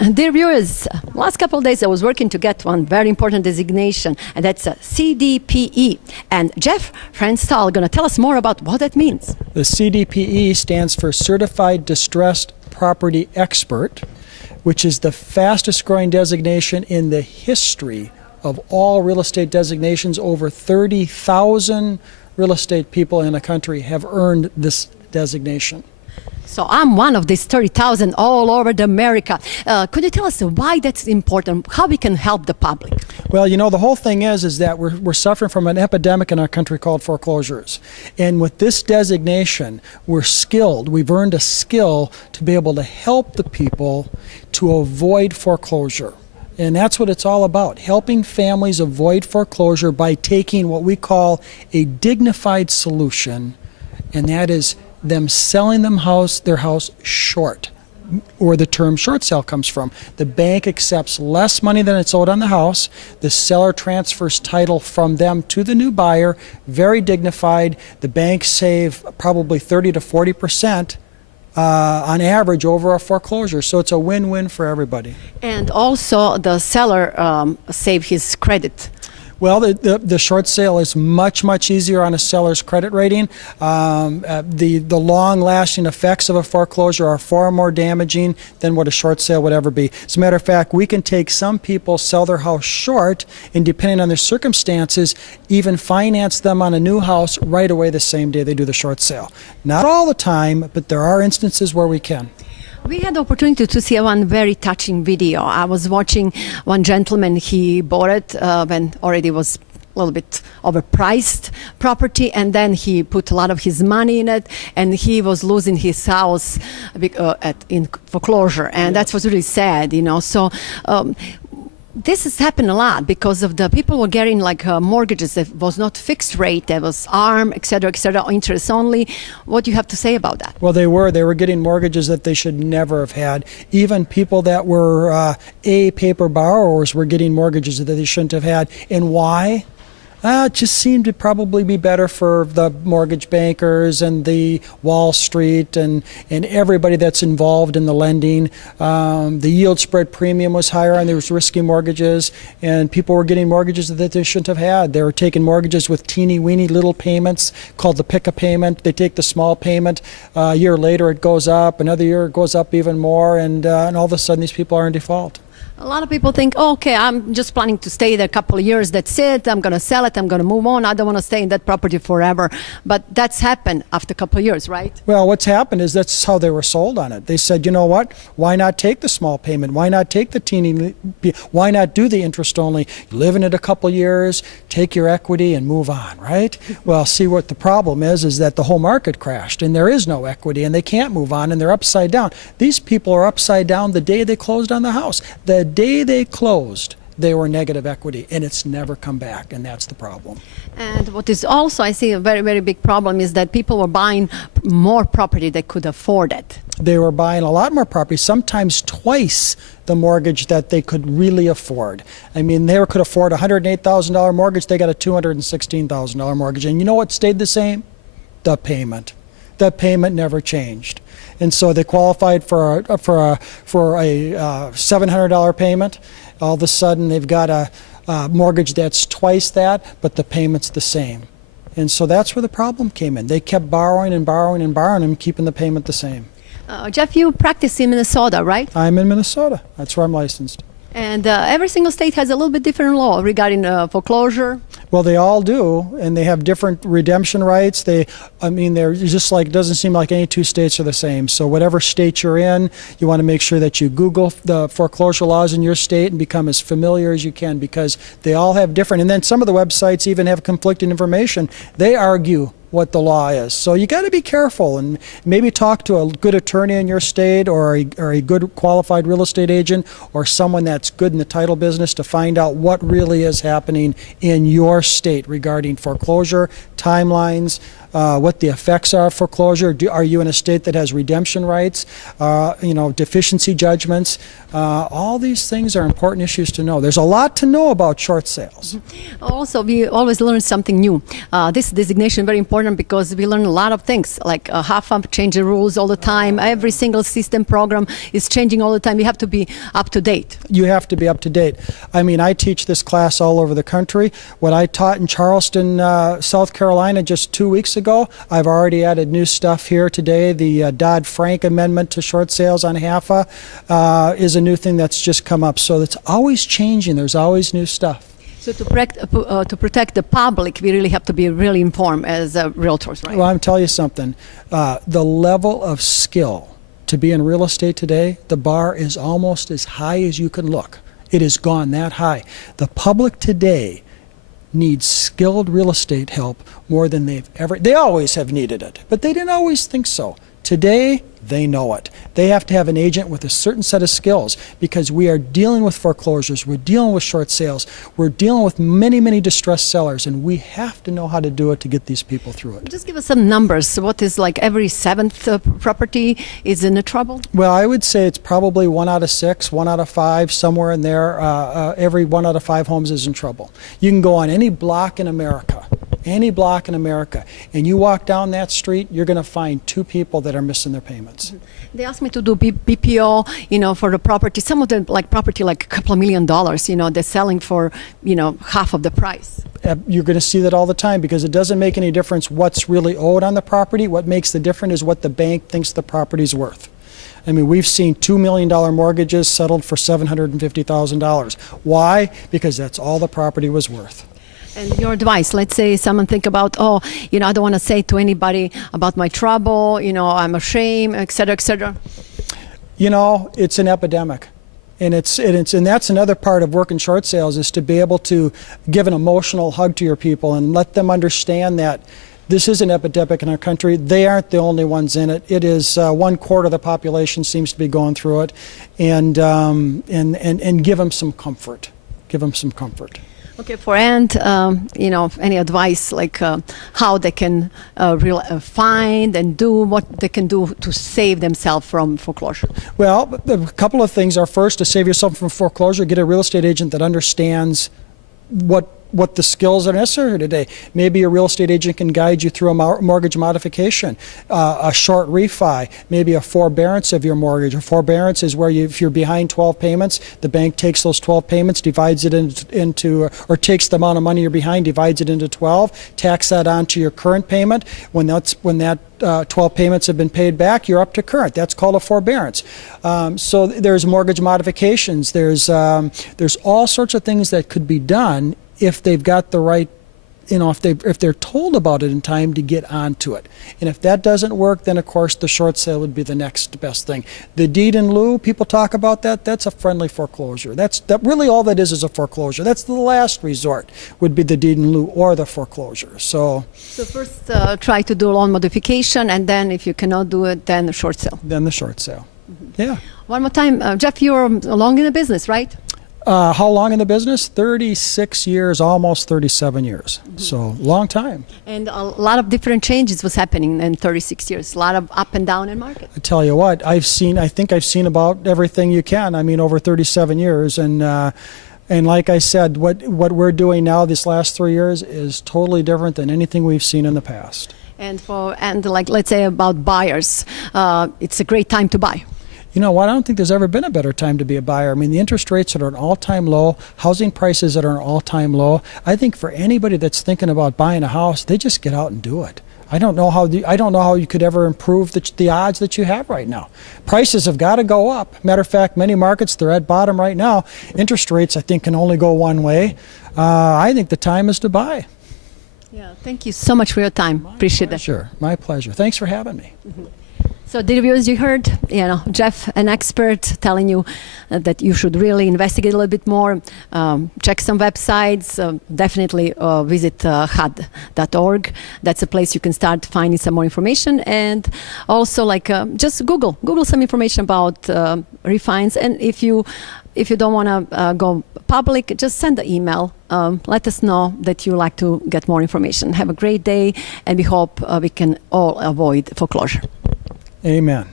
Dear viewers, last couple of days I was working to get one very important designation, and that's a CDPE. And Jeff Firnstahl going to tell us more about what that means. The CDPE stands for Certified Distressed Property Expert, which is the fastest growing designation in the history of all real estate designations. Over 30,000 real estate people in the country have earned this designation. So I'm one of these 30,000 all over America. Could you tell us why that's important, how we can help the public? Well, you know, the whole thing is that we're suffering from an epidemic in our country called foreclosures. And with this designation, we're skilled. We've earned a skill to be able to help the people to avoid foreclosure. And that's what it's all about, helping families avoid foreclosure by taking what we call a dignified solution, and that is them selling their house short, or the term short sale comes from. The bank accepts less money than it's owed on the house. The seller transfers title from them to the new buyer, very dignified. The banks save probably 30 to 40% on average over a foreclosure. So it's a win-win for everybody. And also the seller save his credit. Well, the short sale is much easier on a seller's credit rating. The long-lasting effects of a foreclosure are far more damaging than what a short sale would ever be. As a matter of fact, we can take some people, sell their house short, and depending on their circumstances, even finance them on a new house right away the same day they do the short sale. Not all the time, but there are instances where we can. We had the opportunity to see one very touching video. I was watching one gentleman, he bought it when already was a little bit overpriced property, and then he put a lot of his money in it, and he was losing his house in foreclosure, and that was really sad, you know. So this has happened a lot because of the people were getting like mortgages that was not fixed rate, that was ARM, et cetera, interest only. What do you have to say about that? Well, they were getting mortgages that they should never have had. Even people that were paper borrowers were getting mortgages that they shouldn't have had. And why? It just seemed to probably be better for the mortgage bankers and the Wall Street and everybody that's involved in the lending. The yield spread premium was higher and there was risky mortgages, and people were getting mortgages that they shouldn't have had. They were taking mortgages with teeny-weeny little payments called the pick-a payment. They take the small payment. A year later it goes up. Another year it goes up even more, and all of a sudden these people are in default. A lot of people think, oh, okay, I'm just planning to stay there a couple of years, that's it, I'm going to sell it, I'm going to move on, I don't want to stay in that property forever. But that's happened after a couple of years, right? Well, what's happened is that's how they were sold on it. They said, you know what, why not take the small payment? Why not take the teeny, why not do the interest only? Live in it a couple of years, take your equity and move on, right? Well, see, what the problem is that the whole market crashed and there is no equity and they can't move on and they're upside down. These people are upside down the day they closed on the house. The day they closed, they were negative equity, and it's never come back, and that's the problem. And what is also, I see, a very big problem is that people were buying more property they could afford it. They were buying a lot more property, sometimes twice the mortgage that they could really afford. I mean, they could afford a $108,000 mortgage, they got a $216,000 mortgage, and you know what stayed the same? The payment. The payment never changed. And so they qualified for a $700 payment. All of a sudden they've got a mortgage that's twice that, but the payment's the same. And so that's where the problem came in. They kept borrowing and keeping the payment the same. Jeff, you practice in Minnesota, right? I'm in Minnesota. That's where I'm licensed. And every single state has a little bit different law regarding foreclosure. Well, they all do, and they have different redemption rights. They're just like, it doesn't seem like any two states are the same. So whatever state you're in, you want to make sure that you Google the foreclosure laws in your state and become as familiar as you can, because they all have different. And then some of the websites even have conflicting information. They argue what the law is. So you got to be careful and maybe talk to a good attorney in your state or a good qualified real estate agent or someone that's good in the title business to find out what really is happening in your state regarding foreclosure, timelines, what the effects are of foreclosure. Are you in a state that has redemption rights, deficiency judgments? All these things are important issues to know. There's a lot to know about short sales. Also, we always learn something new. This designation is very important because we learn a lot of things, like HAFA change the rules all the time. Every single system program is changing all the time. We have to be up to date. You have to be up to date. I mean, I teach this class all over the country. What I taught in Charleston, South Carolina just 2 weeks ago, I've already added new stuff here today. The Dodd-Frank amendment to short sales on HAFA is a new thing that's just come up. So it's always changing. There's always new stuff. So to protect the public, we really have to be really informed as realtors, right? Well, I'm telling you something. The level of skill to be in real estate today, the bar is almost as high as you can look. It has gone that high. The public today needs skilled real estate help more than they always have needed it, but they didn't always think so. Today, they know it. They have to have an agent with a certain set of skills because we are dealing with foreclosures, we're dealing with short sales, we're dealing with many, many distressed sellers, and we have to know how to do it to get these people through it. Just give us some numbers. What is like every seventh property is in trouble? Well, I would say it's probably 1 out of 6, 1 out of 5, somewhere in there. Every 1 out of 5 homes is in trouble. You can go on any block in America, and you walk down that street, you're going to find 2 people that are missing their payments. They asked me to do BPO, for the property. Some of them, like property, like a couple of $1 million, they're selling for, half of the price. You're going to see that all the time because it doesn't make any difference what's really owed on the property. What makes the difference is what the bank thinks the property's worth. I mean, we've seen $2 million mortgages settled for $750,000. Why? Because that's all the property was worth. And your advice, let's say someone think about, I don't want to say to anybody about my trouble, I'm ashamed, et cetera, et cetera. It's an epidemic. And that's another part of working short sales is to be able to give an emotional hug to your people and let them understand that this is an epidemic in our country. They aren't the only ones in it. It is 1/4 of the population seems to be going through it, and give them some comfort. Give them some comfort. Okay, for end, any advice like how they can find and do what they can do to save themselves from foreclosure? Well, a couple of things are first, to save yourself from foreclosure, get a real estate agent that understands what the skills are necessary today. Maybe a real estate agent can guide you through a mortgage modification, a short refi, maybe a forbearance of your mortgage. A forbearance is where if you're behind 12 payments, the bank takes those 12 payments, divides it or takes the amount of money you're behind, divides it into 12, tax that onto your current payment. When that 12 payments have been paid back, you're up to current. That's called a forbearance. So there's mortgage modifications. There's all sorts of things that could be done if they've got the right, if they're told about it in time to get onto it. And if that doesn't work, then of course the short sale would be the next best thing. The deed in lieu, people talk about that. That's a friendly foreclosure. That really all that is a foreclosure. That's the last resort, would be the deed in lieu or the foreclosure. So first try to do loan modification, and then if you cannot do it, then the short sale. Then the short sale. Mm-hmm. Yeah. One more time, Jeff, you're long in the business, right? How long in the business? 36 years, almost 37 years. Mm-hmm. So long time. And a lot of different changes was happening in 36 years. A lot of up and down in market. I tell you what, I think I've seen about everything you can. I mean, over 37 years. And like I said, what we're doing now this last 3 years is totally different than anything we've seen in the past. And like, let's say about buyers, it's a great time to buy. You know what? I don't think there's ever been a better time to be a buyer. I mean, the interest rates are at an all-time low, housing prices that are an all-time low. I think for anybody that's thinking about buying a house, they just get out and do it. I don't know how you could ever improve the odds that you have right now. Prices have got to go up. Matter of fact, many markets, they're at bottom right now. Interest rates, I think, can only go one way. I think the time is to buy. Yeah, thank you so much for your time. Appreciate that. Sure, my pleasure. Thanks for having me. Mm-hmm. So, dear viewers, you heard, Jeff, an expert, telling you that you should really investigate a little bit more, check some websites, definitely visit HUD.org. That's a place you can start finding some more information, and also just Google some information about refines. And if you if you don't want to go public, just send an email. Let us know that you like to get more information. Have a great day, and we hope we can all avoid foreclosure. Amen.